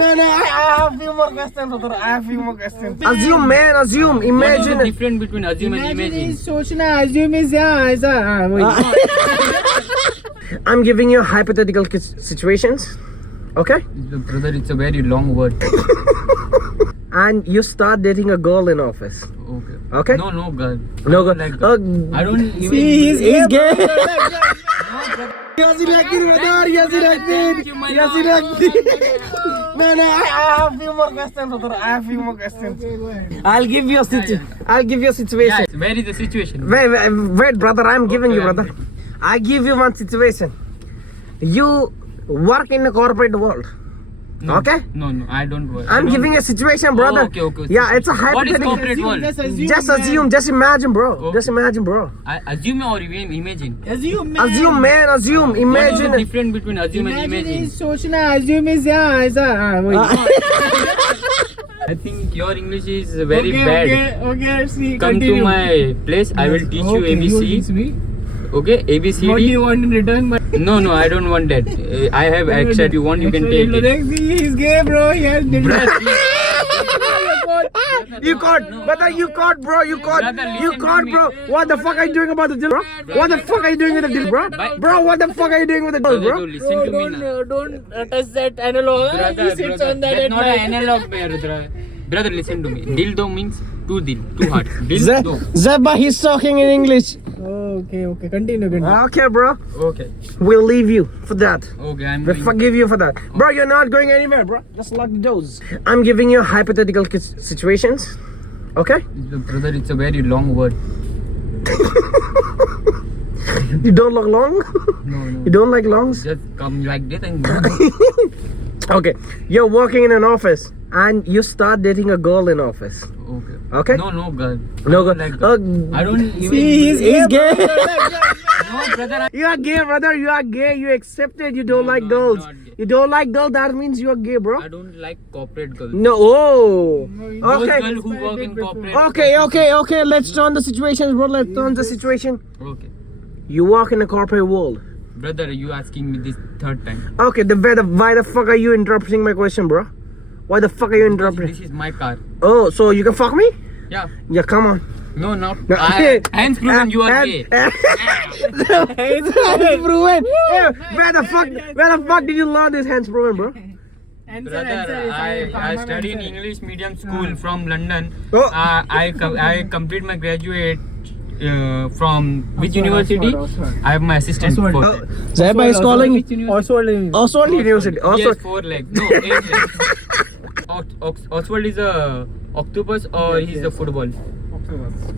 No, I have few more questions, brother. I have few more questions. Assume, man, assume. What is Imagine. the difference between assume and imagine? सोचना assume is ऐसा वही. I'm giving you hypothetical situations. Okay? Brother, it's a very long word. And you start dating a girl in office. Okay. Okay? No, girl. No girl. Like girl. I don't even. See, He's gay. Yes, elected, brother. Yes, elected. Yes, elected. No, I have few more questions, brother. I have few more questions. I'll give you a situation. Yeah, where is the situation? Wait, brother. I'm giving you, Okay, brother. I give you one situation. You work in the corporate world. No, Okay? No, I don't work. I'm giving a situation, brother. Oh, okay. Yeah, it's a What is hypothetical. corporate world? Just Just assume, just imagine, bro. Okay. Just imagine, bro. I assume or even imagine. Assume Assume, man, assume. What is the Imagine. difference between assume and Imagine imagine? is सोचना assume is ऐसा वही. I think your English is very bad. Okay. See, Come continue. to my place. I will teach you ABC. Okay, ABCD. What do you want in return? No, I don't want that. I have extra. If you want, you can take it. He's gay, bro. He has You caught, brother. You caught, bro. You caught, Brother, you listen caught, to bro. What the fuck are you doing about the deal, bro? What the fuck are you doing with the deal, bro? Bro, what the fuck are you doing with the deal, Brother, bro? listen to me now. Don't touch that analog. Brother, He sits brother, on that that's at not an night. analog, brother. Brother, listen to me. Dildo means two hearts. Dildo. Zeba, he's talking in English. Okay. Continue. Okay, bro. Okay. We'll leave you for that. Okay, I'm We going. forgive you for that. Bro, you're not going anywhere, bro. Just lock the doors. I'm giving you hypothetical situations. Okay? Brother, it's a very long word. You don't look long? No. You don't like longs? Just come like this and Okay. You're working in an office and you start dating a girl in office. Okay. Okay? No, girl. No I girl. don't like girl. I don't even. See, He's gay. No, brother. You are gay, brother. You are gay. You accept it. You don't No, like I'm girls. not gay. You don't like girls. That means you are gay, bro. I don't like corporate girls. No. Oh. Those Okay. girls who work in corporate. Okay. Let's turn the situations, bro. Let's turn the situation. Okay. You work in a corporate world. Brother, you asking me this third time. Okay. Why the fuck are you interrupting my question, bro? Why the fuck are you interrupting? This is my car. Oh, so you can fuck me? Yeah. Yeah, come on. No, not. No. Hands proven you are gay. Hands proven. Hey, where the fuck did you learn this hands proven, bro? Brother, I study in English medium school from London. Oh. I complete my graduate from which university? I have my assistant for that. Zeba is calling Oswald University. He has 4 legs. No, 8 legs. Oswald is a octopus or he's a football?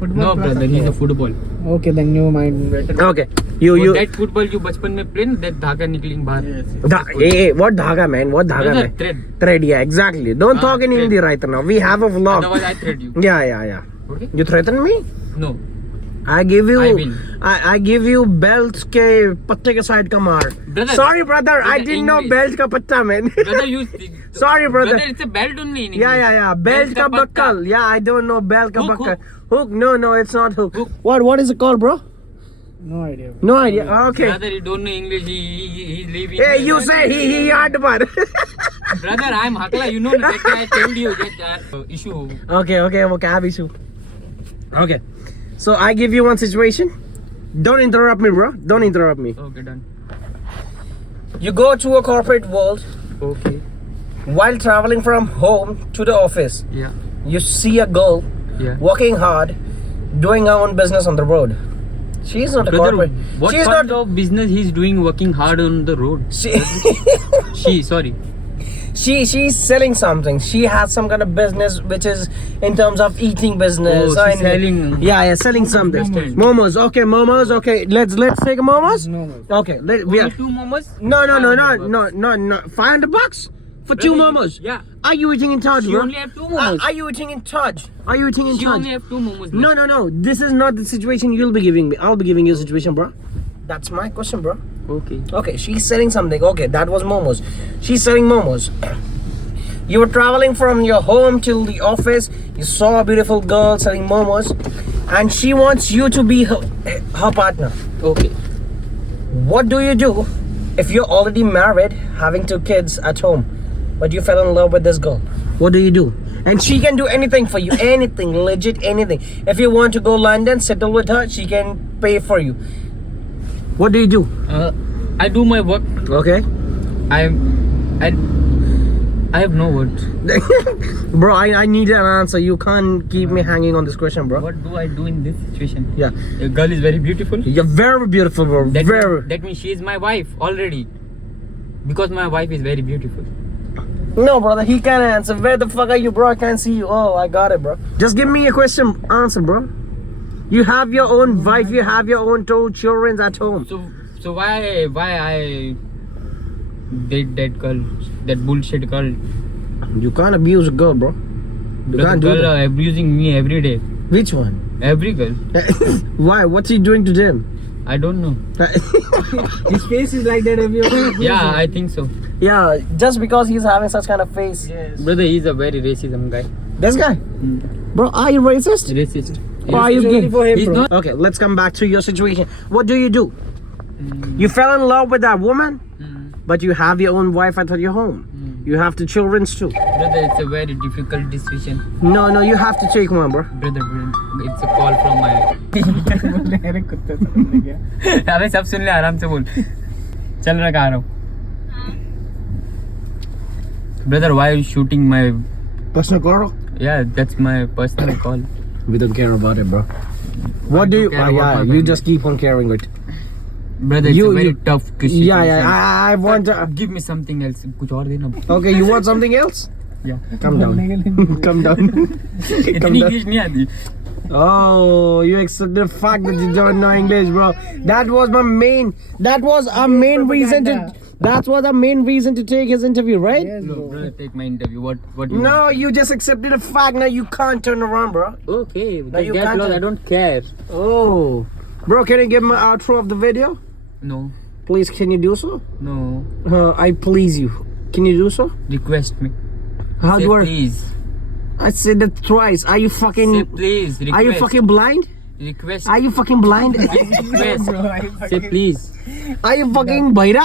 No, brother, he's a football. Okay, then never mind. Okay. You You that football you बचपन में play that धागा निकलिंग बाहर. Hey, what dhaga, man? What dhaga, Brother, man? thread. Thread, yeah, exactly. Don't talk in thread. Hindi right now. We have a vlog. Otherwise I thread you. Yeah. Okay? You threaten me? No. I give you. I will. I give you belts के पत्ते के side का मार. Brother, Sorry, brother. I brother, didn't know English. belt का पत्ता, man. Brother, you. Sorry, brother. Brother, it's a belt only in English. Yeah. Belt Belt का का buckle. Yeah, I don't know belt का Hook, buckle. Hook? No, it's not hook. Hook. What is it called, bro? No idea. No idea. Okay. Brother, you don't know English. He live in. Hey, you say he hard bar. Brother, I'm Hakla. You know that I told you that issue. Okay, वो cab issue. Okay. So I give you one situation. Don't interrupt me, bro. Don't interrupt me. Okay, done. You go to a corporate world. Okay. While traveling from home to the office, Yeah. you see a girl Yeah. working hard, doing her own business on the road. She's not a Brother, corporate. what She's kind not. of business he's doing working hard on the road? She's selling something. She has some kind of business which is in terms of eating business. Oh, she's and- selling- Yeah, selling something. Momos. Momos. Okay, momos. Okay, let's take a momos. No. Okay, we Only are. 2 momos? No. 500 $500 for 2 Brother, momos. Yeah. Are you eating in Taj, She bro? only have 2 momos. Are you eating in Taj? Are you eating in She Taj? only have 2 momos. No. This is not the situation you'll be giving me. I'll be giving you a situation, bro. That's my question, bro. Okay. Okay, she's selling something. Okay, that was momos. She's selling momos. You were traveling from your home till the office. You saw a beautiful girl selling momos, and she wants you to be her partner. Okay. What do you do if you're already married, having 2 kids at home? but you fell in love with this girl. What do? And she can do anything for you, anything, legit anything. If you want to go London, settle with her, she can pay for you. What do? I do my work. Okay. I have no words. Bro, I need an answer. You can't keep me hanging on this question, bro. What do I do in this situation? Yeah. A girl is very beautiful. You're very beautiful, bro. That means she is my wife already. Because my wife is very beautiful. No, brother, he can't answer. Where the fuck are you, bro? I can't see you. Oh, I got it, bro. Just give me a question answer, bro. You have your own wife, you have your own two children at home. So why I date that girl, that bullshit girl? You can't abuse a girl, bro. You The can't do girl that. abusing me every day. Which one? Every girl. Why? What's he doing to them? I don't know. His face is like that every Yeah, I think so. Yeah, just because he's having such kind of face. Brother, he's a very racism guy. This guy? Bro, are you racist? Racist. Or are you gay? for him, He's bro. not. Okay, let's come back to your situation. What do? You fell in love with that woman, but you have your own wife at your home. You have the children too. Brother, it's a very difficult decision. No, you have to take one, bro. Brother, it's a call from my. अरे कुत्ते समझ गया अबे सब सुन ले आराम से बोल. चल रहा आ रहा हूँ. Brother, why are you shooting my? Personal girl? Yeah, that's my personal call. We don't care about it, bro. What do you? care about my you family. just keep on caring it. Brother, it's a very tough question. I want to. Give me something else. कुछ और देना. Okay, you want something else? Yeah. Come down. Come down. इतनी English नहीं आती. Oh, you accept the fact that you don't know English, bro. That was our main reason to. That was our main reason to take his interview, right? Yes, No, bro. brother, take my interview. What you No, you just accepted the fact. Now you can't turn around, bro. want? Okay, just you get can't lost. tell. I don't care. Oh, bro, can you give my outro of the video? No, Please, can you do so? no. I please you. Can you do so? Request me. How Say do I? please. I said it twice. Are you Say fucking? please. Request. Are you fucking blind? Request. Are you fucking blind? Request. Say please. Are you fucking bhaira?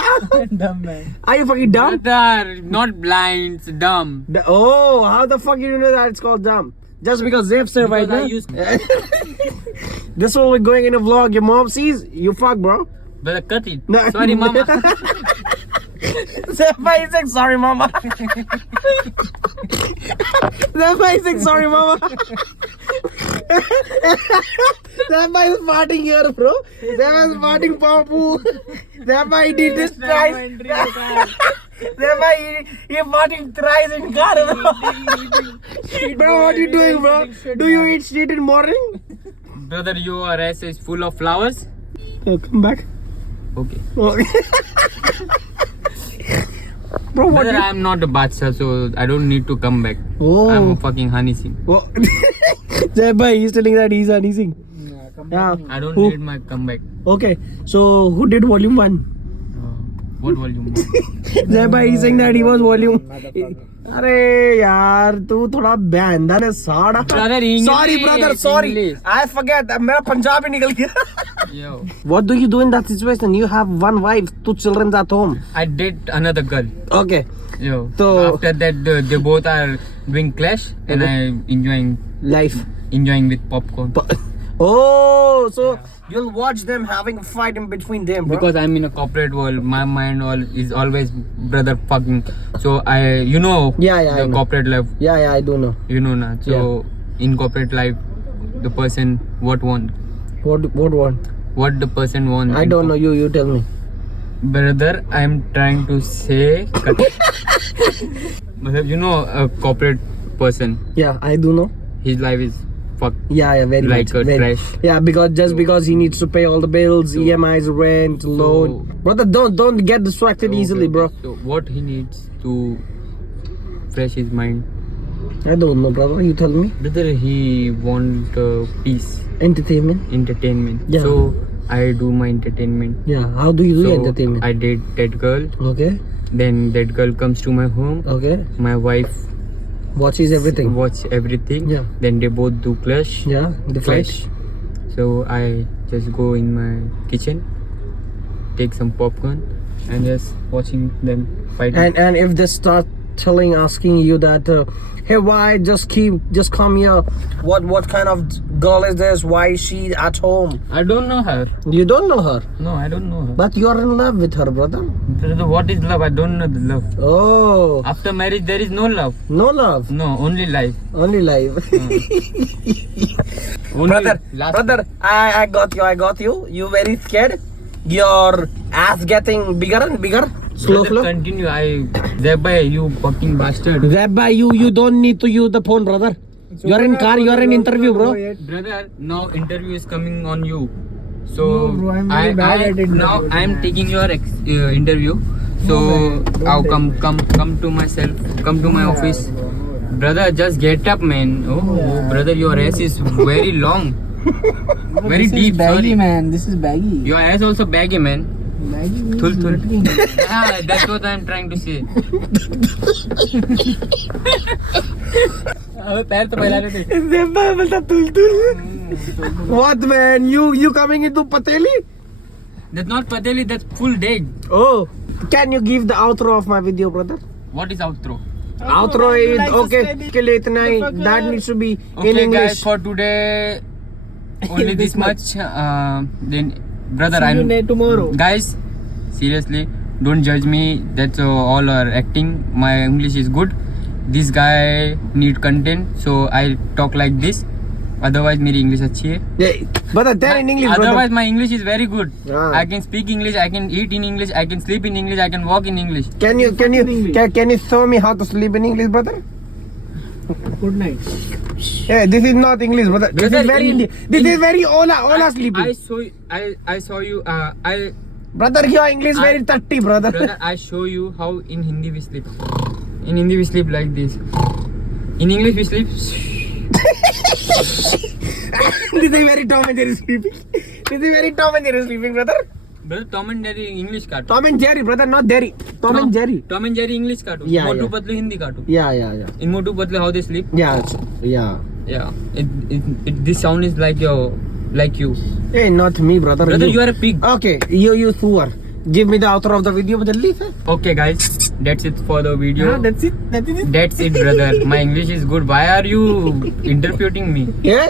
Dumb man. Are you fucking dumb? Brother, not blind. It's dumb. Oh, how the fuck you know that it's called dumb? Just because they've survived, Because I huh? used. This one we're going in a vlog. Your mom sees you fuck, bro. Brother, cut it. No. Sorry, mama. Zephyr is like, sorry, mama. Zephyr is like, sorry, mama. Zephyr is farting here, bro. Zephyr is farting, Papu. Zephyr, he did this twice. Zephyr, he farting thrice in car, bro. Bro, what you doing, bro? Do you eat shit in morning? Brother, your ass is full of flowers. Come back. Okay. Bro, what Brother, you... I'm not a bacha, so I don't need to come back. Oh. I'm a fucking honey sing. Oh. Zephyr, he's telling that he's uneasy. Yeah. I don't Who? need my comeback. Okay, so who did volume 1? What volume? Zephyr, he's saying that he was volume. अरे यार तू थोड़ा बहंदा है साड़ा. Brother, English, Sorry brother, sorry. English. I forget. मेरा पंजाबी निकल गया. Yo, What do you do in that situation? You have one wife, two children at home. I date another girl. Okay. Yo. So- After that, they both are doing clash, and I'm Life. enjoying with popcorn. Oh, so you'll watch them having a fight in between them, bro. Because I'm in a corporate world, my mind is always brother fucking. So Yeah, I the know. corporate life, Yeah, I do know. na. So in corporate life, the person what want, What one? what the person want. I don't know. You tell me. Brother, I'm trying to say, a corporate person, Yeah, I do know. his life is fuck. Yeah, very Like much. a Very. trash. Yeah, because he needs to pay all the bills, EMIs, rent, loan. Brother, don't get distracted easily, bro. So what he needs to fresh his mind? I don't know, brother. You tell me. Brother, he want peace, Entertainment. entertainment. Yeah. So I do my entertainment. Yeah. How do you do So entertainment? I date that girl. Okay. Then that girl comes to my home. Okay. My wife Watches everything. watch everything. Yeah. Then they both do clash. Yeah. The fight. So I just go in my kitchen, take some popcorn, and just watching them fight. And if they start asking you that, hey, why just come here? What kind of girl is this? Why is she at home? I don't know her. You don't know her, No, I don't know her. but you are in love with her, brother. Brother, what is love? I don't know the love. Oh, After marriage, there is no love. no love, No, only life. only life. Only brother, I got you. You very scared? Your ass getting bigger and bigger. Slow. Continue. Thereby, you fucking bastard. Rabbi, you don't need to use the phone, brother. You are in car. You are in interview, bro. Brother, now interview is coming on you. So No, bro, I'm very bad at it, now bro. I am taking your interview. So man, don't I'll take come to myself. Come to my office. Brother, just get up, man. Oh, brother, your ass is very long. Very this deep. is baggy, Sorry. man. This is baggy. Your ass also baggy, man. Baggy means Thul, thul. looking. Yeah, that's what I'm trying to say. What, man? You coming into Pateli? That's not Pateli, that's full day. Oh, can you give the outro of my video, brother? What is outro? Outro is okay. के लिए इतना ही. That needs to be in Okay, English. guys, for today, only this much. Then, brother, See you I'm tomorrow. guys. Seriously, don't judge me. That's all are acting. My English is good. This guy need content, so I talk like this. Otherwise, मेरी English अच्छी है. Yeah, brother, there in English, Otherwise, brother. my English is very good. Ah. I can speak English. I can eat in English. I can sleep in English. I can walk in English. Can you show me how to sleep in English, brother? Good night. Yeah, this is not English, brother. This Brother, is very in- Indian. This is very Ola sleeping. I saw you. Brother, your English very 30, brother. Brother, I show you how in Hindi we sleep. In Hindi we sleep like this. In English we sleep. This is very Tom and Jerry sleeping. This is very Tom and Jerry sleeping, brother. Brother, Tom and Jerry English cartoon. Tom and Jerry, brother, not Jerry. Tom and Jerry. Tom and Jerry English cartoon. Yeah, Motu yeah. Patlu Hindi cartoon. Yeah. In Motu Patlu how they sleep. Yeah. Yeah. This sound is like you. Hey, not me, brother. Brother, you are a pig. Okay, you sewer. Give me the outro of the video, jaldi se. Okay, guys, that's it for the video. Ah, that's it. That is it. That's it, brother. My English is good. Why are you interpreting me? Yeah.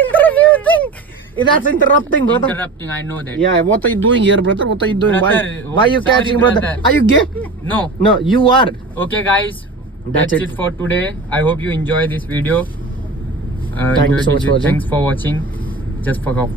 Interrupting. That's interrupting, brother. Interrupting, I know that. Yeah, what are you doing here, brother? What are you doing? Brother, Why are you sorry, catching, brother? brother. Are you gay? No. No, you are. Okay, guys. That's That's it. it for today. I hope you enjoy this video. Thank you so much for watching. Thanks for watching. Just fuck off.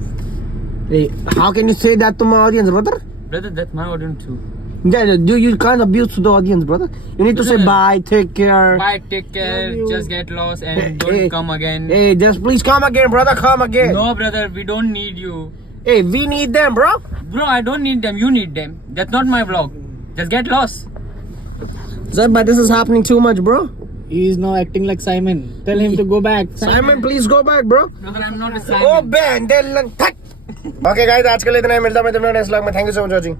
Hey, how can you say that to my audience, brother? Brother, that's my audience too. Yeah, you can't abuse to the audience, brother. You need to say Brother. bye, take care. Bye, take care. Love you. Just get lost and Hey, don't hey. come again. Hey, just please come again, brother. Come again. No, brother, we don't need you. Hey, we need them, bro. Bro, I don't need them. You need them. That's not my vlog. Just get lost. Sir, but this is happening too much, bro. He is now acting like Simon. Tell him to go back. Simon, please go back, bro. Brother, I'm not a Oh, Simon. Ben, then Okay, guys, आज के लिए इतना ही मिलता है मैं तुम्हें next vlog में. Thank you so much watching.